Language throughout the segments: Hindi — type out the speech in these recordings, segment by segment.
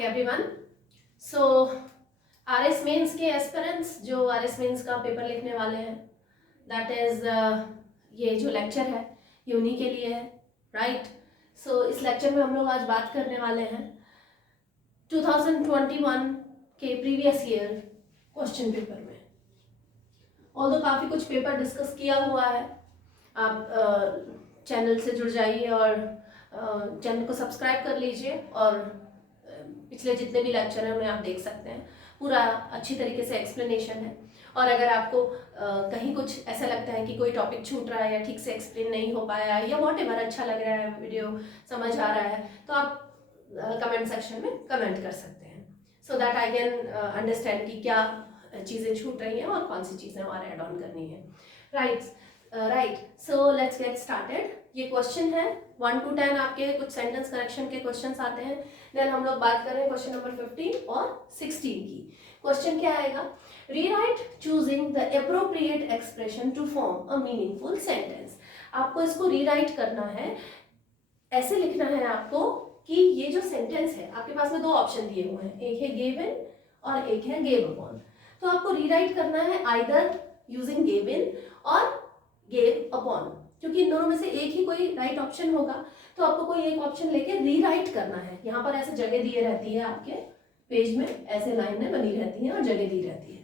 Morning everyone. So RS mains के एस्पिरेंट्स जो आरएस मेंस का पेपर लिखने वाले हैं, दैट इज ये जो लेक्चर है ये उन्हीं के लिए है, राइट। सो इस लेक्चर में हम लोग आज बात करने वाले हैं 2021 के प्रीवियस ईयर क्वेश्चन पेपर में। ऑल्दो काफ़ी कुछ पेपर डिस्कस किया हुआ है, आप चैनल से जुड़ जाइए और चैनल को सब्सक्राइब कर लीजिए और पिछले जितने भी लेक्चर हैं उन्हें आप देख सकते हैं। पूरा अच्छी तरीके से एक्सप्लेनेशन है। और अगर आपको कहीं कुछ ऐसा लगता है कि कोई टॉपिक छूट रहा है या ठीक से एक्सप्लेन नहीं हो पाया है या व्हाटएवर अच्छा लग रहा है, वीडियो समझ आ रहा है, तो आप कमेंट सेक्शन में कमेंट कर सकते हैं, so that I can understand कि क्या चीज़ें छूट रही हैं और कौन सी चीज़ें हमारे ऐड ऑन करनी है, right. So let's get started. ये क्वेश्चन है 1 to 10 आपके कुछ सेंटेंस करेक्शन के क्वेश्चंस आते हैं। देन हम लोग बात कर रहे हैं क्वेश्चन नंबर 15 और 16 की। क्वेश्चन क्या आएगा? Rewrite choosing the appropriate expression to form a meaningful sentence. आपको इसको रीराइट करना है, ऐसे लिखना है आपको कि ये जो सेंटेंस है, आपके पास में दो ऑप्शन दिए हुए हैं, एक है गिव इन और एक है गिव अपॉन। तो आपको रीराइट करना है आइदर यूजिंग गिव इन और गिव अपॉन, क्योंकि इन दोनों में से एक ही कोई राइट ऑप्शन होगा, तो आपको कोई एक ऑप्शन लेके रीराइट करना है। यहाँ पर ऐसे जगह दी रहती है, आपके पेज में ऐसे लाइनें बनी रहती हैं और जगह दी रहती है,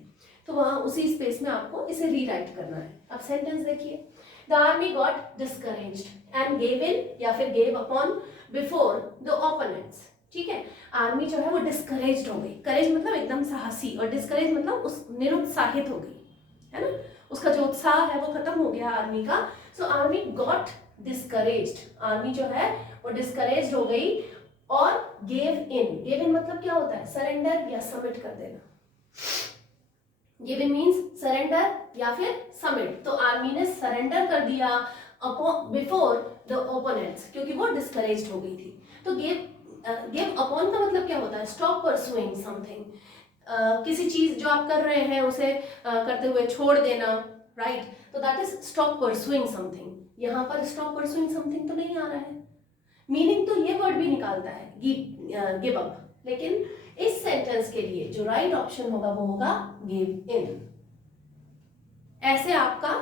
तो वहाँ उसी स्पेस में आपको इसे रीराइट करना है। अब सेंटेंस देखिए, the army got discouraged and gave in या फिर gave upon before the opponents. ठीक है, आर्मी जो है वो डिस्करेज्ड हो गई। करेज मतलब एकदम साहसी और डिस्करेज मतलब उस निरुत्साहित हो गई, है ना, उसका जो उत्साह है वो खत्म हो गया आर्मी का। सो आर्मी गॉट डिस्करेज्ड, आर्मी जो है वो डिस्करेज्ड हो गई। और गिव इन मतलब क्या होता है? सरेंडर या सबमिट कर देना। गिव इन मीन्स सरेंडर या फिर सबमिट। तो आर्मी ने सरेंडर कर दिया बिफोर द ओपोनेंट्स, क्योंकि वो डिस्करेज्ड हो गई थी। तो गिव अपॉन का मतलब क्या होता है? स्टॉप परसुइंग समथिंग, किसी चीज जो आप कर रहे हैं उसे करते हुए छोड़ देना, राइट। तो that is stop pursuing something. यहाँ पर स्टॉप परसुइंग समथिंग तो नहीं आ रहा है, मीनिंग तो ये वर्ड भी निकालता है गिव अप, लेकिन इस सेंटेंस के लिए जो राइट ऑप्शन होगा वो होगा गिव इन। ऐसे आपका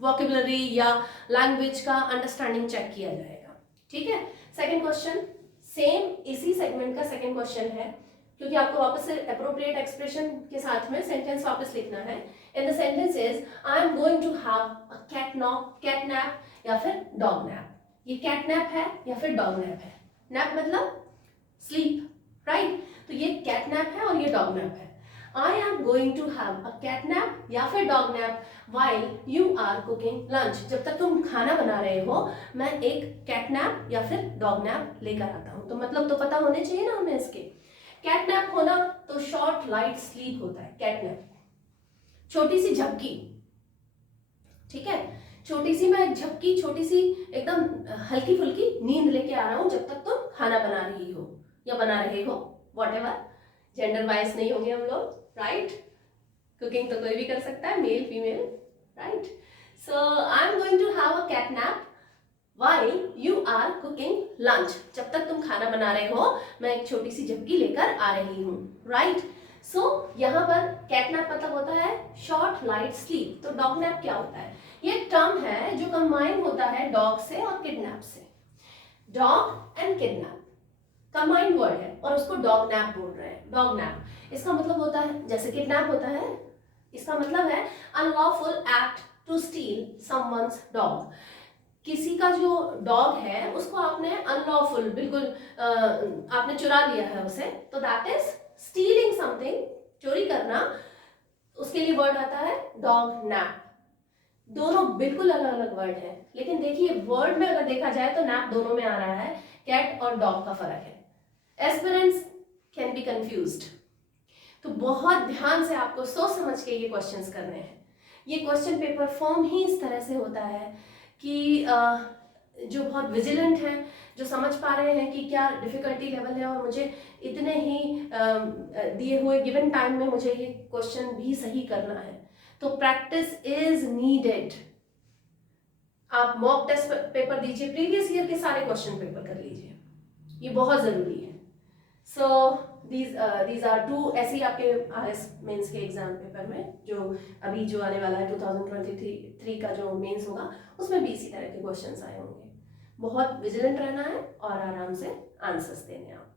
वोकेबुलरी या लैंग्वेज का अंडरस्टैंडिंग चेक किया जाएगा। ठीक है, सेकंड क्वेश्चन सेम इसी सेगमेंट का सेकंड क्वेश्चन है, क्योंकि आपको वापस से अप्रोप्रिएट एक्सप्रेशन के साथ में सेंटेंस वापस लिखना है। In the sentence is I am going to have a cat nap या फिर डॉग नैप। ये कैट नैप है या फिर डॉग नैप है? नैप मतलब स्लीप, राइट। तो ये कैट नैप है और ये डॉग नैप है। I am going to have a cat nap या फिर dog nap while you are cooking lunch. जब तक तुम खाना बना रहे हो मैं एक कैट नैप या फिर डॉग नैप लेकर आता हूं। तो मतलब तो पता होने चाहिए ना हमें इसके। कैट नैप होना तो शॉर्ट लाइट स्लीप होता है कैट नैप, छोटी सी झपकी। ठीक है, छोटी सी मैं झपकी, छोटी सी एकदम हल्की फुल्की नींद लेके आ रहा हूं जब तक तुम खाना बना रही हो या बना रहे हो, व्हाटएवर। जेंडर वाइज नहीं होंगे हम लोग, राइट। कुकिंग तो कोई भी कर सकता है, male female, right. So I am going to have a cat nap while you are cooking lunch. जब तक तुम खाना बना रहे हो मैं एक छोटी सी झपकी लेकर आ रही हूँ, राइट। सो यहाँ पर कैटनैप मतलब होता है शॉर्ट लाइट स्लीप। तो डॉग नैप क्या होता है? ये टर्म है जो कंबाइन होता है डॉग से और किडनैप से। Dog and kidnap combined word है और उसको डॉग नैप बोल रहे हैं। डॉग नैप इसका मतलब होता है, जैसे किडनैप होता है, इसका मतलब है unlawful act to steal someone's dog. किसी का जो डॉग है उसको आपने अनलॉफुल, बिल्कुल आपने चुरा लिया है उसे, तो दैट इज स्टीलिंग समथिंग, चोरी करना। उसके लिए वर्ड आता है डॉग नैप। दोनों बिल्कुल अलग अलग वर्ड है, लेकिन देखिए वर्ड में अगर देखा जाए तो नैप दोनों में आ रहा है, कैट और डॉग का फर्क है। एस्पिरेंट्स कैन बी कंफ्यूज्ड, तो बहुत ध्यान से आपको सोच समझ के ये क्वेश्चंस करने हैं। ये क्वेश्चन पेपर फॉर्म ही इस तरह से होता है कि जो बहुत विजिलेंट हैं, जो समझ पा रहे हैं कि क्या डिफिकल्टी लेवल है और मुझे इतने ही दिए हुए गिवन टाइम में मुझे ये क्वेश्चन भी सही करना है, तो प्रैक्टिस इज नीडेड। आप मॉक टेस्ट पेपर दीजिए, प्रीवियस ईयर के सारे क्वेश्चन पेपर कर लीजिए, ये बहुत जरूरी है। सो दीज आर टू ऐसे ही आपके RS मेंस के एग्जाम पेपर में जो अभी जो आने वाला है 2023 का जो मेंस होगा उसमें भी इसी तरह के क्वेश्चंस आए होंगे। बहुत विजिलेंट रहना है और आराम से आंसर्स देने हैं आप।